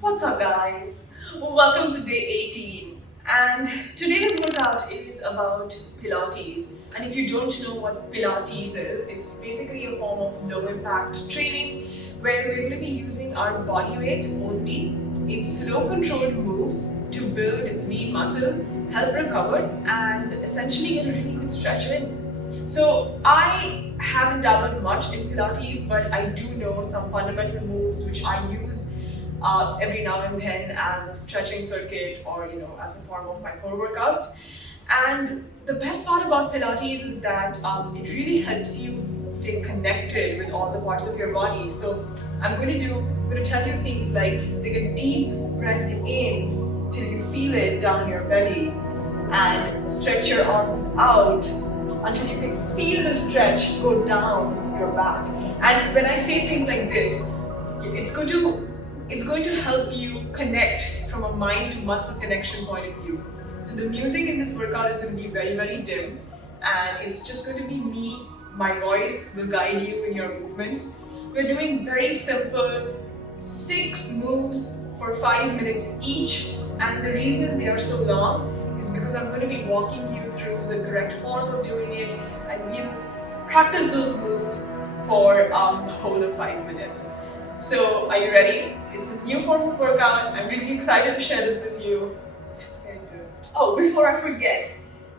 What's up, guys? Welcome to day 18, and today's workout is about Pilates. And if you don't know what Pilates is, it's basically a form of low impact training where we're going to be using our body weight only in slow controlled moves to build lean muscle, help recover, and essentially get a really good stretch in. So I haven't dabbled much in Pilates, but I do know some fundamental moves which I use every now and then as a stretching circuit or as a form of my core workouts. And the best part about Pilates is that it really helps you stay connected with all the parts of your body. So I'm going to tell you things like take a deep breath in till you feel it down your belly and stretch your arms out until you can feel the stretch go down your back. And when I say things like this, it's going to help you connect from a mind to muscle connection point of view. So the music in this workout is going to be very, very dim, and it's just going to be me. My voice will guide you in your movements. We're doing very simple 6 moves for 5 minutes each, and the reason they are so long is because I'm going to be walking you through the correct form of doing it, and we'll practice those moves for the whole of 5 minutes. So, are you ready? It's a new form of workout. I'm really excited to share this with you. Let's get into it. Oh, before I forget,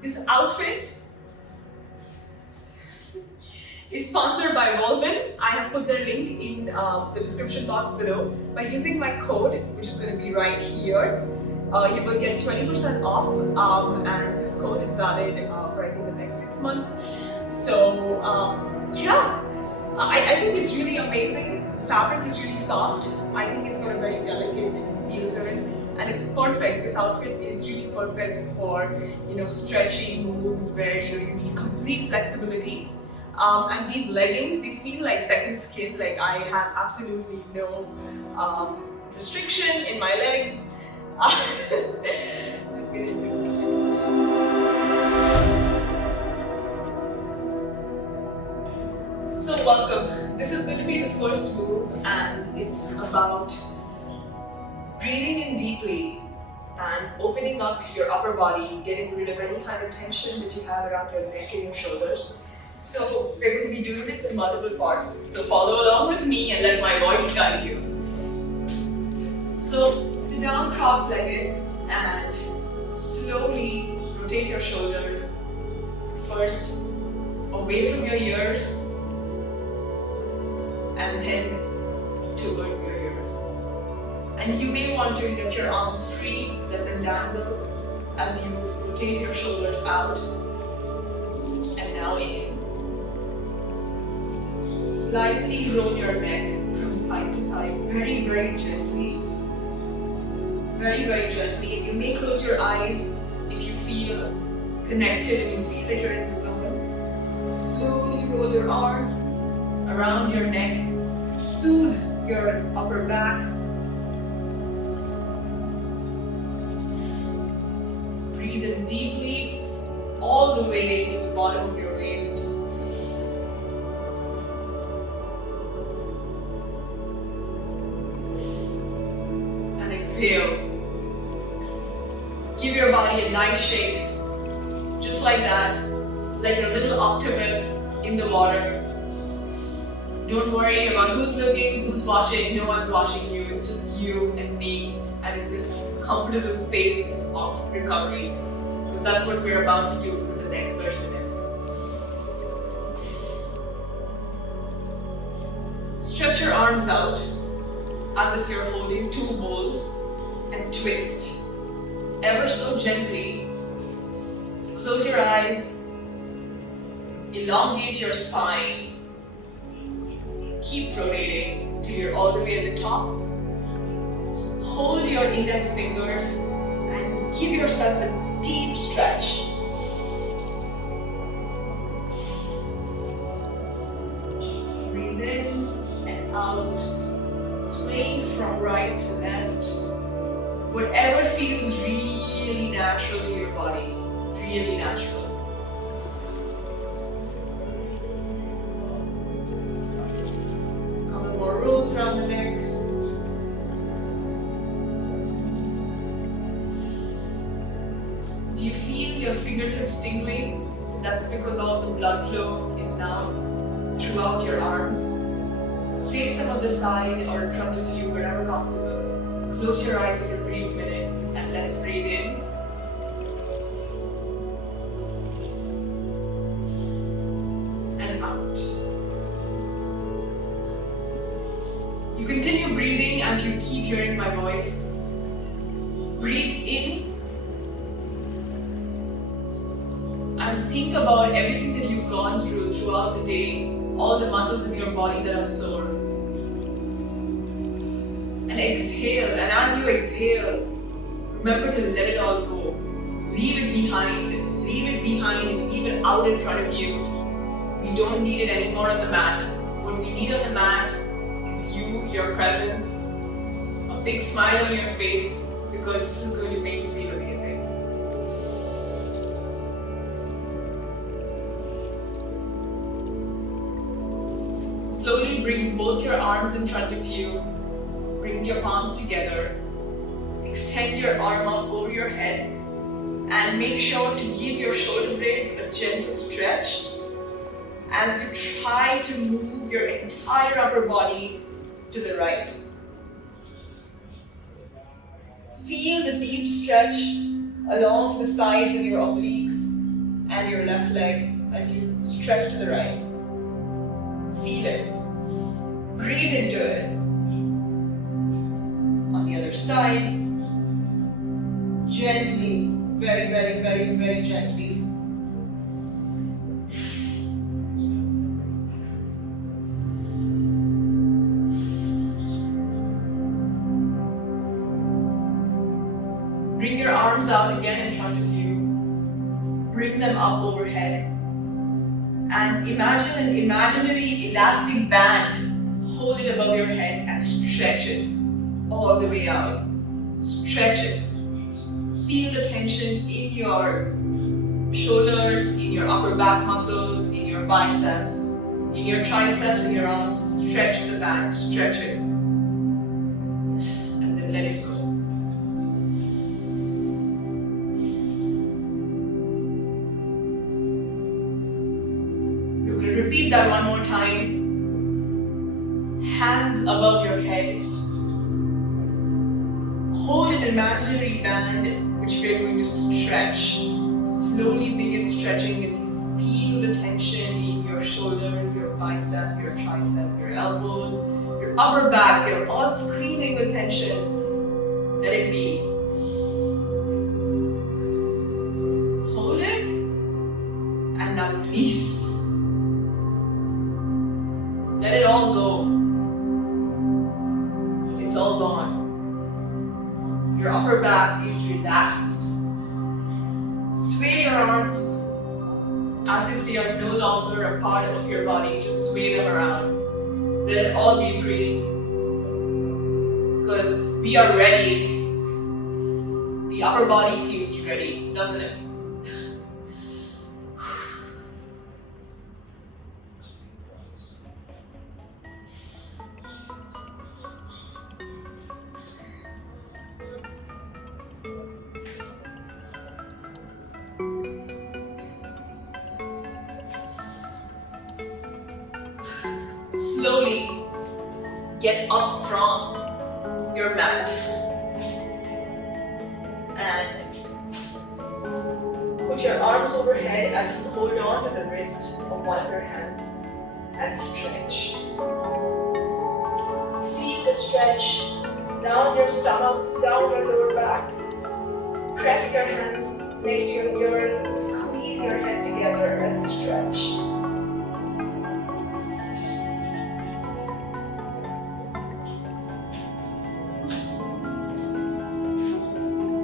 this outfit is sponsored by Volvin. I have put their link in the description box below. By using my code, which is going to be right here, you will get 20% off, and this code is valid for I think the next 6 months. So I think it's really amazing. The fabric is really soft. I think it's got a very delicate feel to it, and it's perfect. This outfit is really perfect for stretchy moves where you need complete flexibility. And these leggings, they feel like second skin. Like I have absolutely no restriction in my legs. Let's get into it. So welcome. This is going to be the first move, and it's about breathing in deeply and opening up your upper body, getting rid of any kind of tension that you have around your neck and your shoulders. So we're going to be doing this in multiple parts. So follow along with me and let my voice guide you. So sit down cross-legged and slowly rotate your shoulders. First away from your ears and then towards your ears. And you may want to let your arms free, let them dangle as you rotate your shoulders out. And now in. Slightly roll your neck from side to side, very, very gently. Very, very gently. You may close your eyes if you feel connected and you feel that you're in the zone. Slowly roll your arms around your neck. Soothe your upper back. Breathe in deeply, all the way to the bottom of your waist. And exhale. Give your body a nice shake, just like that, like a little octopus in the water. Don't worry about who's looking, who's watching. No one's watching you. It's just you and me, and in this comfortable space of recovery, because that's what we're about to do for the next 30 minutes. Stretch your arms out as if you're holding 2 bowls and twist ever so gently. Close your eyes, elongate your spine. Keep rotating till you're all the way at the top. Hold your index fingers and give yourself a deep stretch. Breathe in and out, swaying from right to left. Whatever feels really natural to your body, really natural. Couple more rolls around the neck. feel your fingertips tingling? That's because all the blood flow is now throughout your arms. Place them on the side or in front of you, wherever comfortable. Close your eyes for a brief minute and let's breathe in. And out. You continue breathing as you keep hearing my voice. Breathe in and think about everything that you've gone through throughout the day, all the muscles in your body that are sore. And exhale, and as you exhale, remember to let it all go. Leave it behind, and leave it out in front of you. We don't need it anymore on the mat. What we need on the mat is you, your presence, a big smile on your face, because this is going to make you feel amazing. Slowly bring both your arms in front of you. Bring your palms together. Extend your arm up over your head and make sure to give your shoulder blades a gentle stretch as you try to move your entire upper body to the right. Feel the deep stretch along the sides of your obliques and your left leg as you stretch to the right. Feel it. Breathe into it. On the other side, gently, very gently. Bring your arms out again in front of you. Bring them up overhead. And imagine an imaginary elastic band. Hold it above your head and stretch it all the way out. Stretch it. Feel the tension in your shoulders, in your upper back muscles, in your biceps, in your triceps, in your arms. Stretch the band, stretch it. And then let it go. You're going to repeat that one more time. Hands above your head. Hold an imaginary band which we're going to stretch. Slowly begin stretching as you feel the tension in your shoulders, your bicep, your tricep, your elbows, your upper back. You're all screaming with tension. Let it be. Hold it and now release. Let it all go. It's all gone. Your upper back is relaxed. Sway your arms as if they are no longer a part of your body. Just sway them around. Let it all be free. Because we are ready. The upper body feels ready, doesn't it? Slowly get up from your mat and put your arms overhead as you hold on to the wrist of one of your hands and stretch. Feel the stretch down your stomach, down your lower back. Press your hands next to your ears and squeeze your head together as you stretch.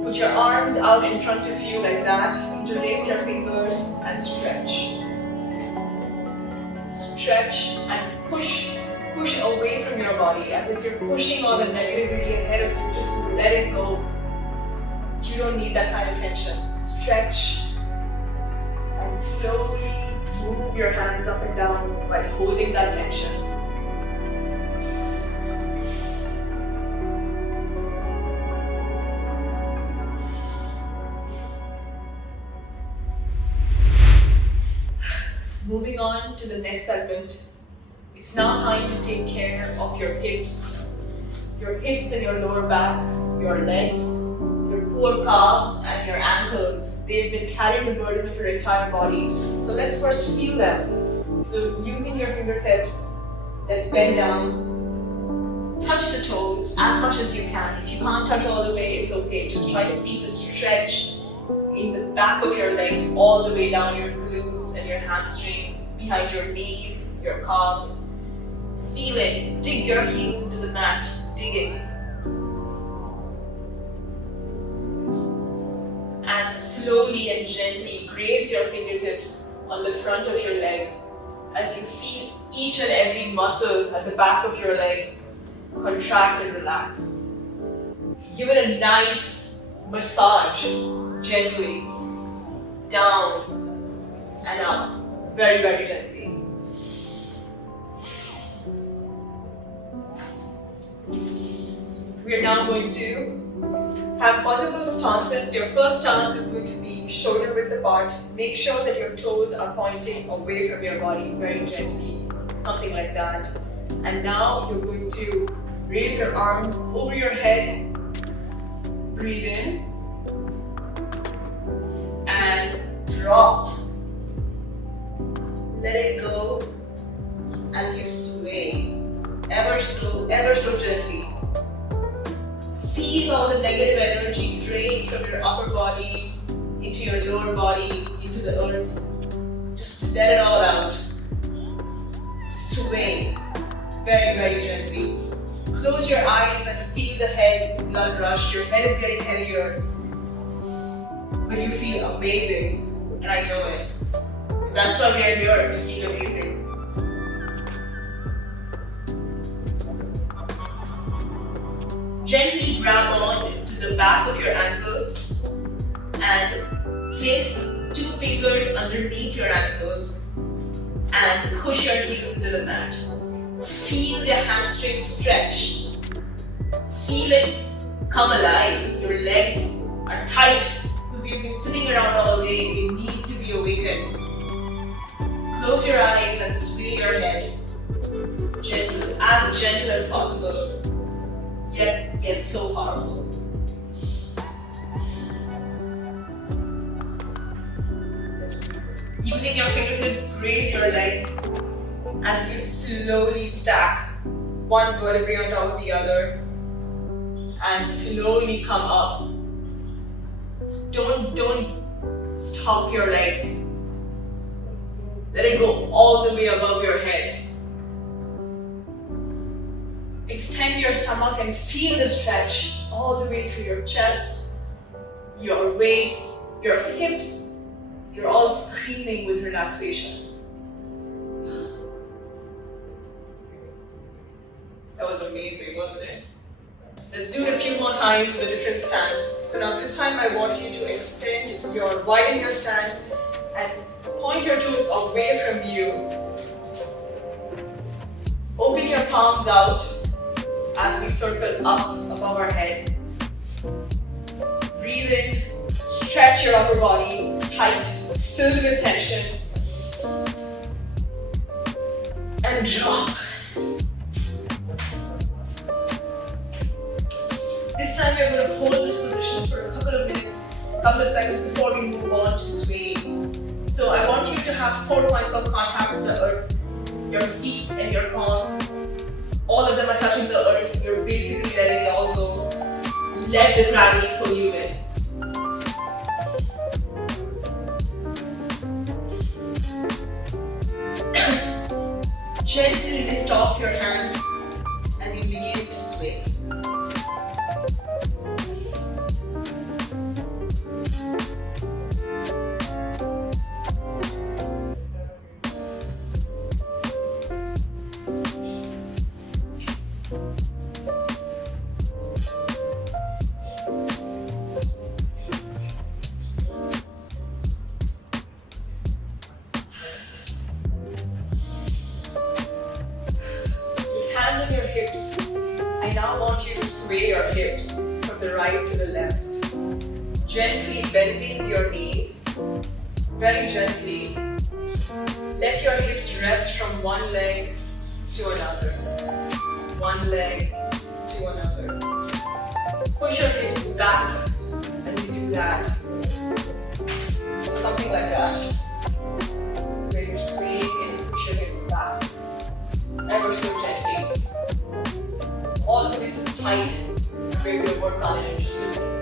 Put your arms out in front of you like that. Interlace your fingers and stretch. Stretch and push away from your body as if you're pushing all the negativity ahead of you. Just let it go. You don't need that kind of tension. Stretch and slowly move your hands up and down while holding that tension. moving on to the next segment. It's now time to take care of your hips. Your hips and your lower back, your legs, your core calves and your ankles. They've been carrying the burden of your entire body. So let's first feel them. So using your fingertips, let's bend down, touch the toes as much as you can. If you can't touch all the way, it's okay. Just try to feel the stretch in the back of your legs all the way down your glutes and your hamstrings, behind your knees, your calves. Feel it. Dig your heels into the mat. Dig it. And slowly and gently graze your fingertips on the front of your legs as you feel each and every muscle at the back of your legs contract and relax. Give it a nice massage, gently, down and up, very, very gently. We are now going to have multiple stances. Your first stance is going to be shoulder width apart. Make sure that your toes are pointing away from your body very gently, something like that. And now you're going to raise your arms over your head. Breathe in and drop. Let it go as you sway, ever so gently. Feel all the negative energy drain from your upper body into your lower body, into the earth. Just let it all out. Sway very, very gently. Close your eyes and feel the head, the blood rush. Your head is getting heavier, but you feel amazing, and I know it. That's why we are here, to feel amazing. Gently grab on to the back of your ankles and place 2 fingers underneath your ankles and push your heels into the mat. Feel the hamstring stretch. Feel it come alive. Your legs are tight because you've been sitting around all day. They need to be awakened. Close your eyes and sway your head. Gentle, as gentle as possible. Yet so powerful. Using your fingertips, graze your legs as you slowly stack one vertebrae on top of the other and slowly come up. Don't stop your legs. Let it go all the way above your head. Extend your stomach and feel the stretch all the way through your chest, your waist, your hips. You're all screaming with relaxation. That was amazing, wasn't it? Let's do it a few more times with a different stance. So now this time I want you to widen your stand and point your toes away from you. Open your palms out as we circle up above our head. Breathe in, stretch your upper body tight, filled with tension, and drop. This time we're going to hold this position for a couple of minutes, a couple of seconds before we move on to swaying. So I want you to have 4 points of contact with the earth, your feet and your palms. All of them are touching the earth. You're basically letting it all go. Let the gravity pull you in. Gently lift off your hands as you begin to sway. I now want you to sway your hips from the right to the left. Gently bending your knees, very gently. Let your hips rest from one leg to another. One leg to another. Push your hips back as you do that. So something like that. So where you're swaying and you push your hips back. Ever so gently. All of this is tight. We're going to work on it in just a minute.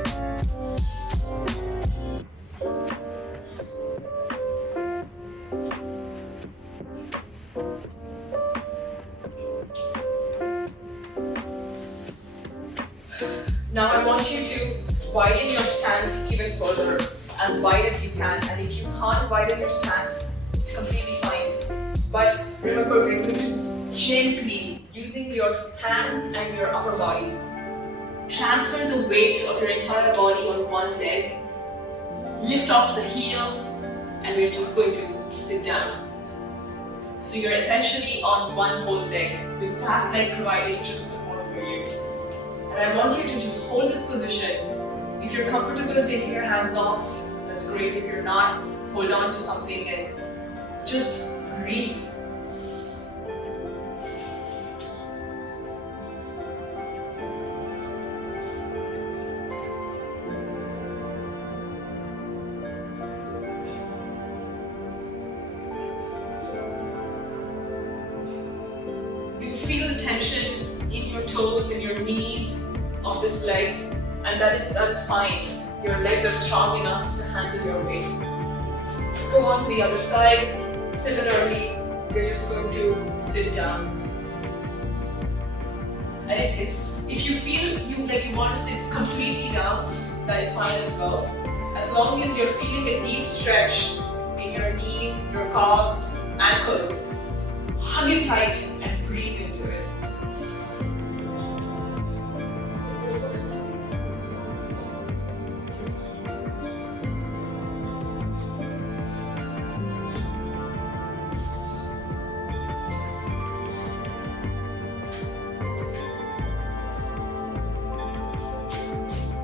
Now I want you to widen your stance even further, as wide as you can. And if you can't widen your stance, it's completely fine. But remember, we're going to gently, using your hands and your upper body, transfer the weight of your entire body on one leg, lift off the heel, and we're just going to sit down. So you're essentially on one whole leg, with that leg providing just support for you. And I want you to just hold this position. If you're comfortable taking your hands off, that's great. If you're not, hold on to something and just breathe. You feel the tension in your toes, in your knees of this leg, and that is fine. Your legs are strong enough to handle your weight. Let's go on to the other side. Similarly, we're just going to sit down. And it's if you feel you want to sit completely down, that is fine as well. As long as you're feeling a deep stretch in your knees, your calves, ankles, hug it tight and breathe into it.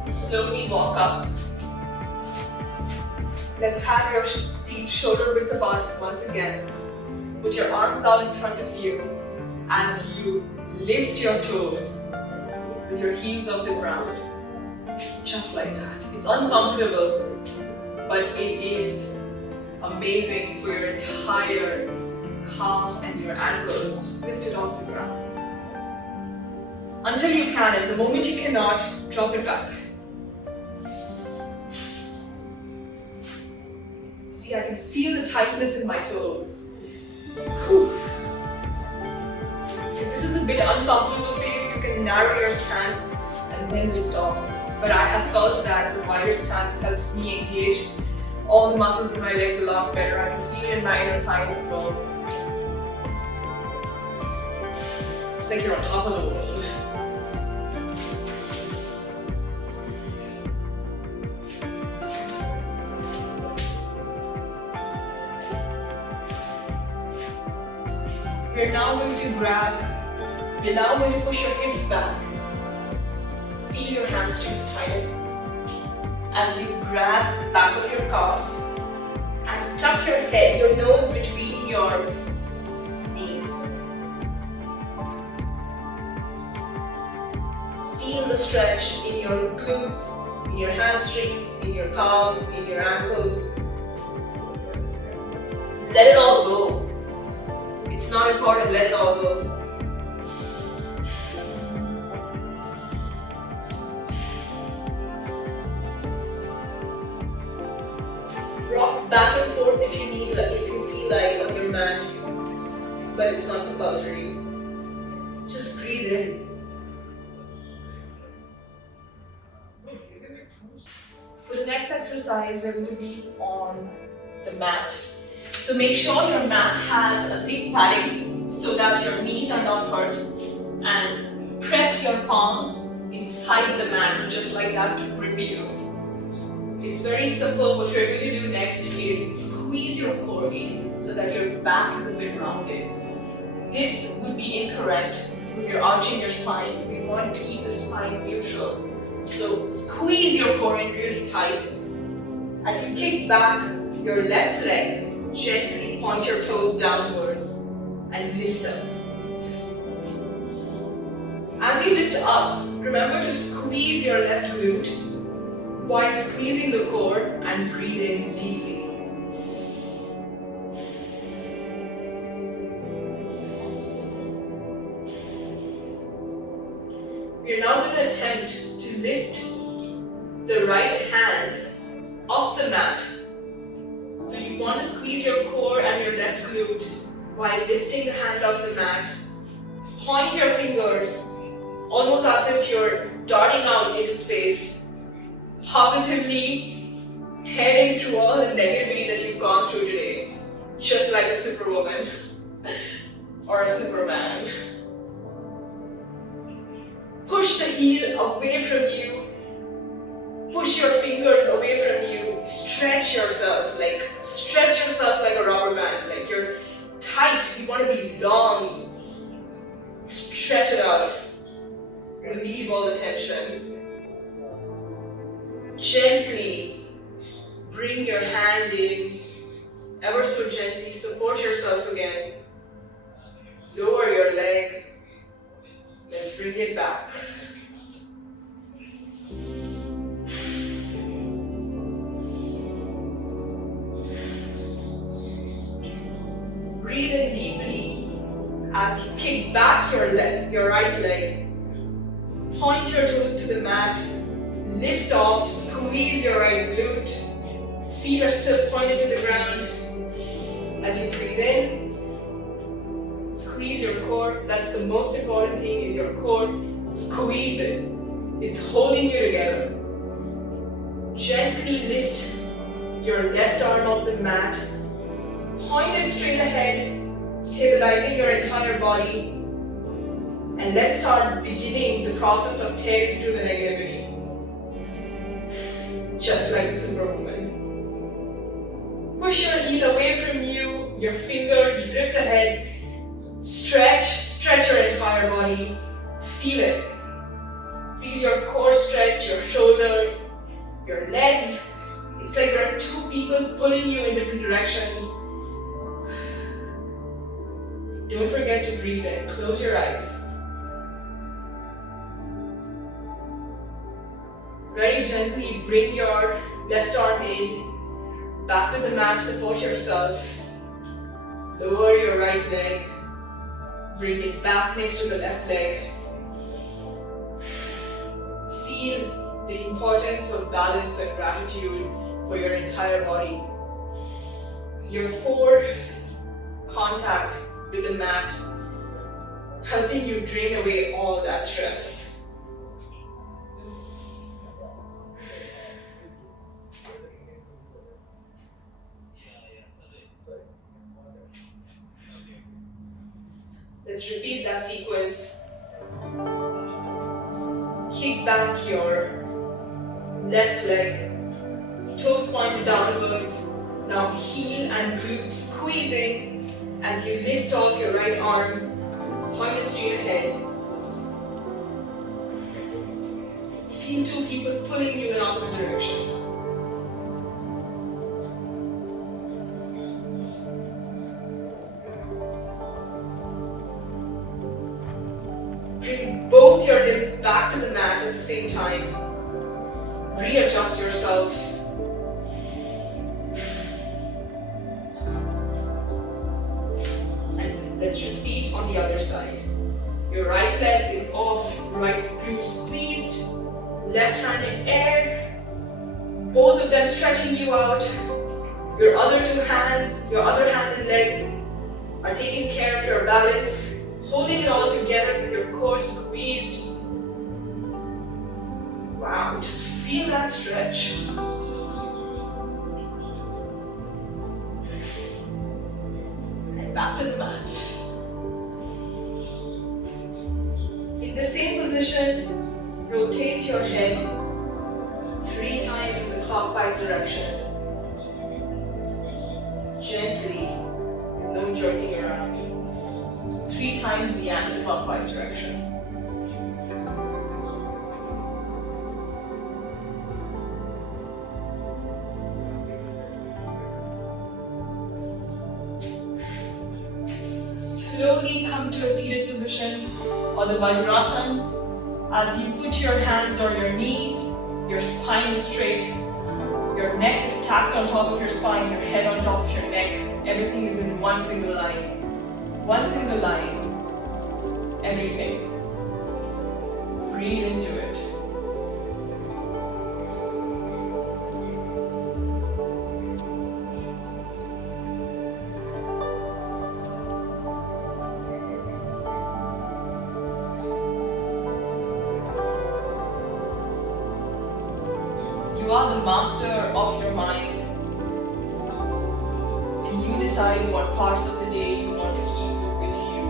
Slowly walk up. Let's have your feet shoulder width apart once again. Put your arms out in front of you as you lift your toes with your heels off the ground. Just like that. It's uncomfortable, but it is amazing for your entire calf and your ankles. Just lift it off the ground. Until you can, and the moment you cannot, drop it back. See, I can feel the tightness in my toes. Whew. If this is a bit uncomfortable for you, you can narrow your stance and then lift off. But I have felt that the wider stance helps me engage all the muscles in my legs a lot better. I can feel it in my inner thighs as well. It's like you're on top of the world. We're now going to push your hips back. Feel your hamstrings tighten as you grab the back of your calf and tuck your head, your nose between your knees. Feel the stretch in your glutes, in your hamstrings, in your calves, in your ankles. Let it all go. It's not important, let it all go. Rock back and forth if you need, if you feel like on your mat, but it's not compulsory. Just breathe in. For the next exercise, we're going to be on the mat. So make sure your mat has a thick padding so that your knees are not hurt, and press your palms inside the mat just like that to grip you. It's very simple. What we're going to do next is squeeze your core in so that your back is a bit rounded. This would be incorrect because you're arching your spine. We want to keep the spine neutral. So squeeze your core in really tight. As you kick back your left leg, Gently point your toes downwards and lift up. As you lift up, remember to squeeze your left glute while squeezing the core and breathe in deeply. We're now going to attempt to lift the right hand off the mat. So you want to squeeze your core and your left glute while lifting the hand off the mat. Point your fingers almost as if you're darting out into space, positively tearing through all the negativity that you've gone through today, just like a superwoman or a superman. Push the heel away from you. Push your fingers away from you. Stretch yourself like a rubber band. Like you're tight. You want to be long. Stretch it out. Relieve all the tension. Gently bring your hand in. Ever so gently support yourself again. Lower your leg. Let's bring it back. Breathe in deeply as you kick back your right leg. Point your toes to the mat. Lift off, squeeze your right glute. Feet are still pointed to the ground. As you breathe in, squeeze your core. That's the most important thing, is your core. Squeeze it. It's holding you together. Gently lift your left arm off the mat. Point it straight ahead, stabilizing your entire body. And let's start beginning the process of tearing through the negativity. Just like a superwoman. Push your heel away from you, your fingers drift ahead. Stretch your entire body. Feel it. Feel your core stretch, your shoulder, your legs. It's like there are two people pulling you in different directions. Don't forget to breathe in. Close your eyes. Very gently bring your left arm in. Back to the mat, support yourself. Lower your right leg. Bring it back next to the left leg. Feel the importance of balance and gratitude for your entire body. Your core contact with the mat, helping you drain away all that stress. Let's repeat that sequence. Kick back your left leg, toes pointed downwards. Now heel and glute squeezing as you lift off your right arm, pointed straight ahead. Feel two people pulling you in opposite directions. Bring both your limbs back to the mat at the same time. Readjust yourself. And let's repeat on the other side. Your right leg is off, right glute squeezed, left hand in air, both of them stretching you out. Your other two hands, your other hand and leg are taking care of your balance, holding it all together with your core squeezed. Wow, just feel that stretch. And back to the mat. In the same position, rotate your head 3 times in the clockwise direction. Gently, no jerking around. 3 times in the anti-clockwise direction. come to a seated position or the Vajrasana. As you put your hands on your knees, your spine is straight, your neck is stacked on top of your spine, your head on top of your neck. Everything is in one single line. One single line. Everything. Breathe into it. You are the master of your mind, and you decide what parts of the day you want to keep with you.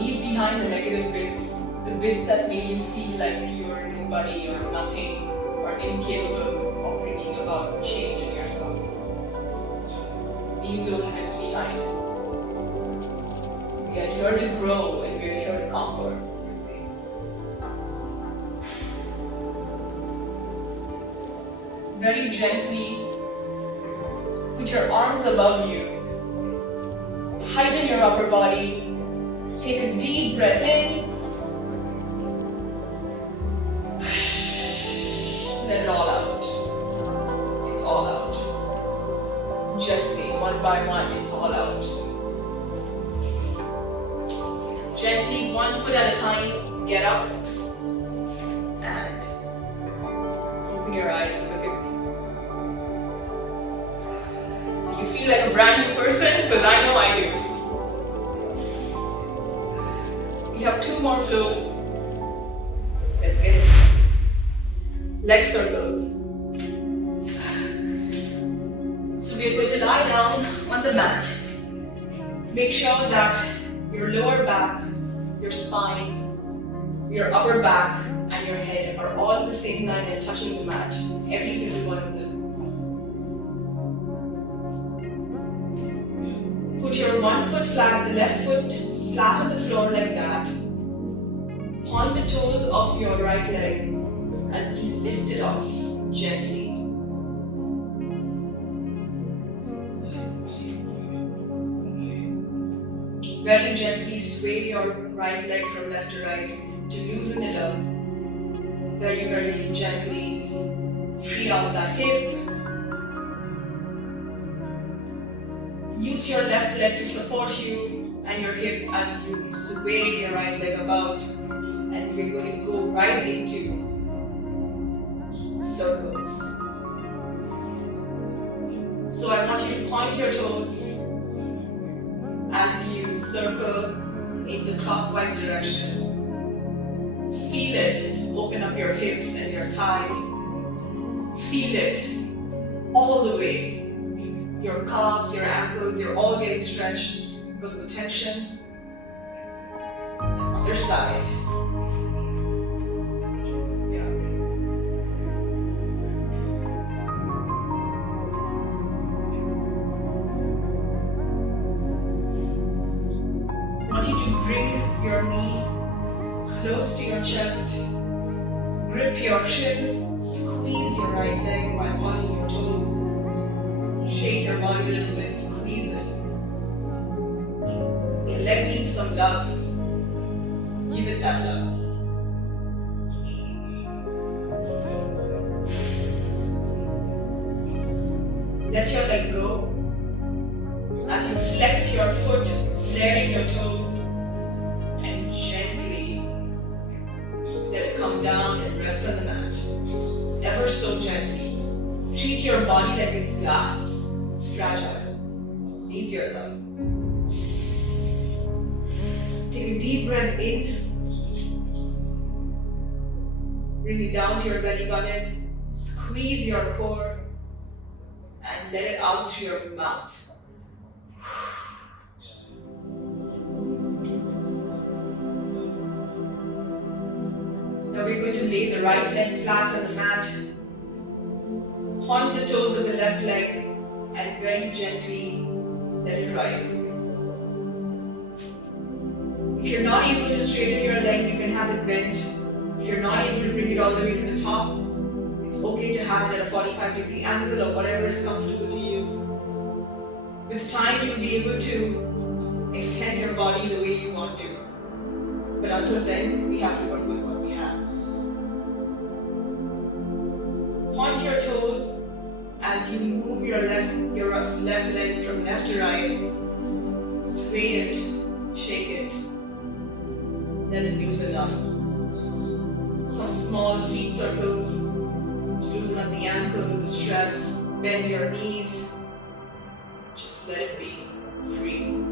Leave behind the negative bits, the bits that make you feel like you're nobody or nothing or incapable of bringing about change in yourself. Leave those bits behind. We are here to grow and we are here to conquer. Very gently, put your arms above you. Tighten your upper body. Take a deep breath in. Let it all out. It's all out. Gently, one by one, it's all out. Gently, 1 foot at a time, get up and open your eyes and look at me. Do you feel like a brand new person? Because I know I do. We have 2 more flows. Let's get it. Leg circles. So we're going to lie down on the mat. Make sure that your lower back, your spine, your upper back, and your head are all in the same line and touching the mat. Every single one of them. Put your 1 foot flat, the left foot flat on the floor like that. Point the toes of your right leg as you lift it off gently. Very gently sway your right leg from left to right to loosen it up. Very, very gently free out that hip. Use your left leg to support you and your hip as you sway your right leg about, and we're going to go right into circles. So I want you to point your toes as you circle in the clockwise direction. Feel it, open up your hips and your thighs. Feel it all the way. Your calves, your ankles, you're all getting stretched because of the tension. And other side. I want you to bring your knee close to your chest. Grip your shins, squeeze your right leg while pointing your toes. Shake your body a little bit, squeeze it. Your leg needs some love. Give it that love. Let your leg go. As you flex your foot, flaring your toes, and gently let it come down and rest on the mat. Ever so gently. Treat your body like it's glass. It's fragile. Needs your love. Take a deep breath in. Bring it down to your belly button. Squeeze your core and let it out through your mouth. Now we're going to lay the right leg flat on the mat. Point the toes of the left leg and very gently let it rise. If you're not able to straighten your leg, you can have it bent. If you're not able to bring it all the way to the top, it's okay to have it at a 45-degree angle or whatever is comfortable to you. With time, you'll be able to extend your body the way you want to. But until then, we have to work with what we have. Point your toes as you move your left leg from left to right. Sway it, shake it, then loosen up. Some small feet circles to loosen up the ankle, the stress, bend your knees. Just let it be free.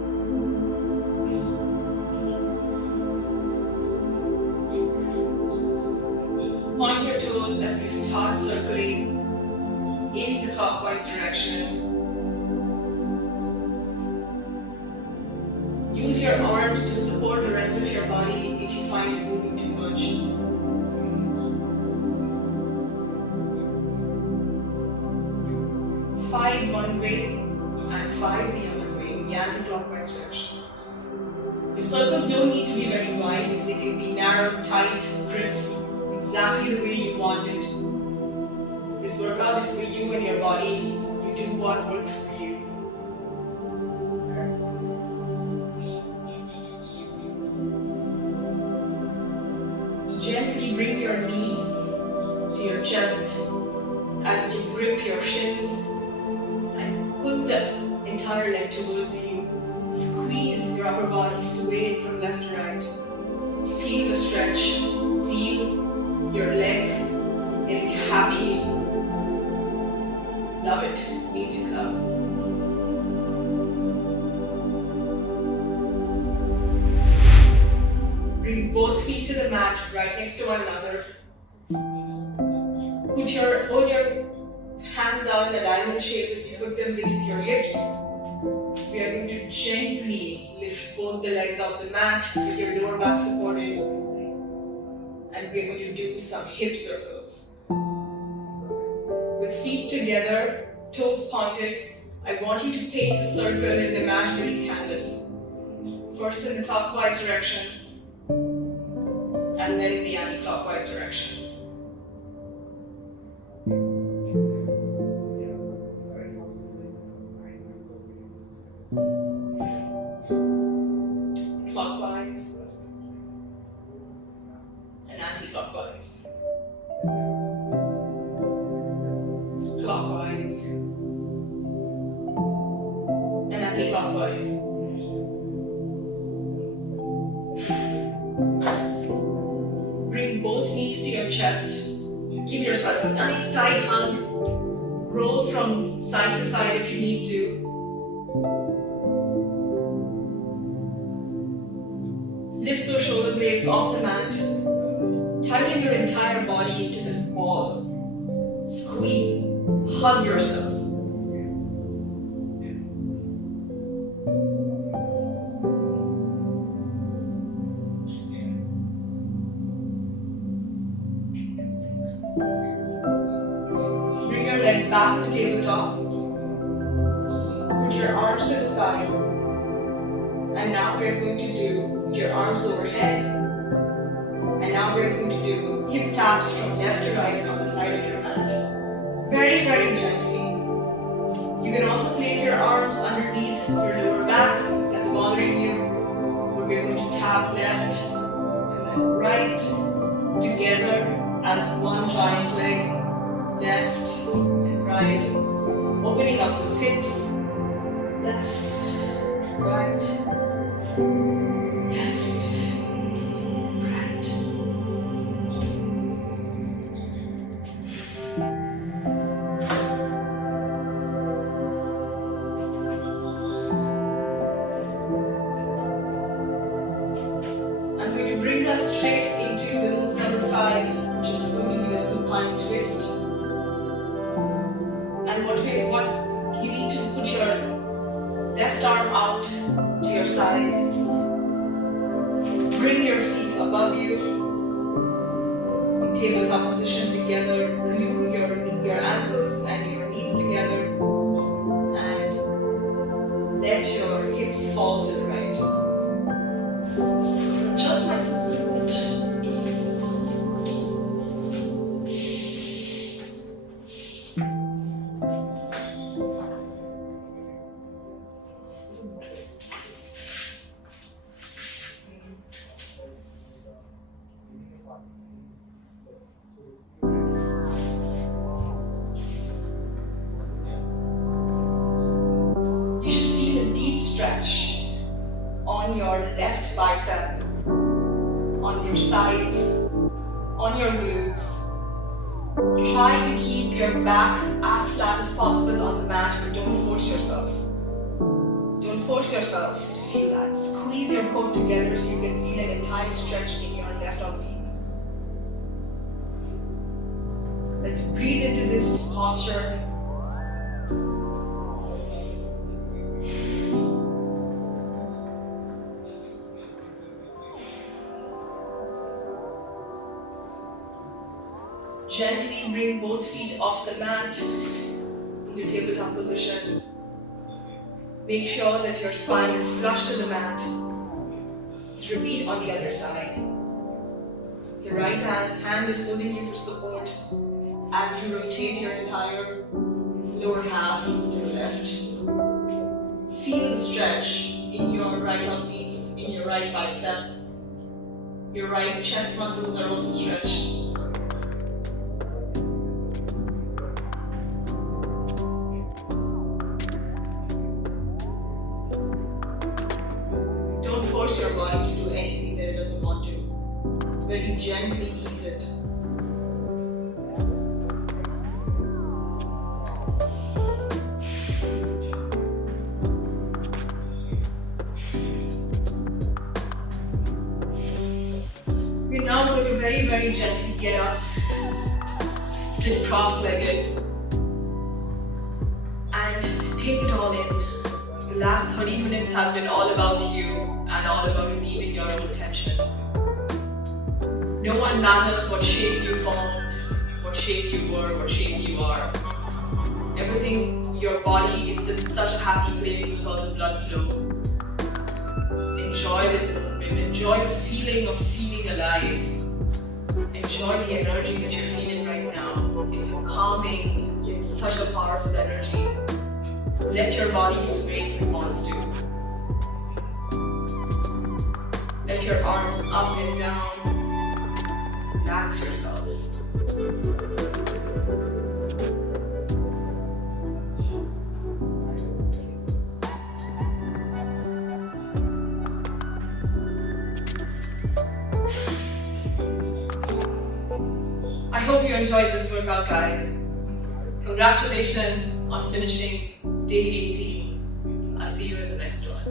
Point your toes as you start circling in the clockwise direction. Use your arms to support the rest of your body if you find it moving too much. 5 one way and 5 the other way in the anti-clockwise direction. Your circles don't need to be very wide. They can be narrow, tight, crisp, exactly the way you want it. This workout is for you and your body. You do what works for you. Gently bring your knee to your chest as you grip your shins and pull the entire leg towards you. Squeeze your upper body, sway it from left to right. Feel the stretch, feel your leg getting happy. Love it, means you love. Bring both feet to the mat right next to one another. Hold your hands out in a diamond shape as you put them beneath your hips. We are going to gently lift both the legs off the mat with your lower back supported. And we are going to do some hip circles. With feet together, toes pointed, I want you to paint a circle in the imaginary canvas. First in the clockwise direction, and then in the anti-clockwise direction. Clockwise and anti-clockwise. Clockwise and anti-clockwise. Bring both knees to your chest. Give yourself a nice tight hug. Roll from side to side if you need to. Lift those shoulder blades off the mat. Tighten your entire body into this ball. Squeeze. Hug yourself. Bring your legs back to the tabletop. Put your arms to the side. And now we're going to do your arms overhead. And now we're going to do hip taps from left to right on the side of your mat. Very, very gently. You can also place your arms underneath your lower back if that's bothering you. But we're going to tap left and then right together as one giant leg. Left and right. Opening up those hips. Left, right. Left, right. I'm going to bring us straight into the move number 5, which is going to be the supine twist. And what you need to put your left arm out to your side. Bring your feet above you in tabletop position together. Glue your ankles and your knees together. And let your hips fall to the right. Just my support. You should feel a deep stretch on your left bicep, on your sides, on your glutes. Try to keep your back as flat as possible on the mat, but don't force yourself. Don't force yourself to feel that. Squeeze your core together so you can feel an entire stretch in your left oblique. Let's breathe into this posture. Gently bring both feet off the mat into tabletop position. Make sure that your spine is flush to the mat. Let's repeat on the other side. Your right hand is holding you for support as you rotate your entire lower half to the left. Feel the stretch in your right obliques, in your right bicep. Your right chest muscles are also stretched. Don't force your body to do anything that it doesn't want to. Very gently ease it. We're now going to very, very gently get up, sit cross-legged, and take it all in. The last 30 minutes have been all about you and all about relieving your own tension. No one matters what shape you formed, what shape you were, what shape you are. Everything, your body is in such a happy place with all the blood flow. Enjoy the movement, enjoy the feeling of feeling alive. Enjoy the energy that you're feeling right now. It's a calming, yet such a powerful energy. Let your body sway if it wants to. Let your arms up and down. Relax yourself. I hope you enjoyed this workout, guys. Congratulations on finishing day 18. I'll see you in the next one.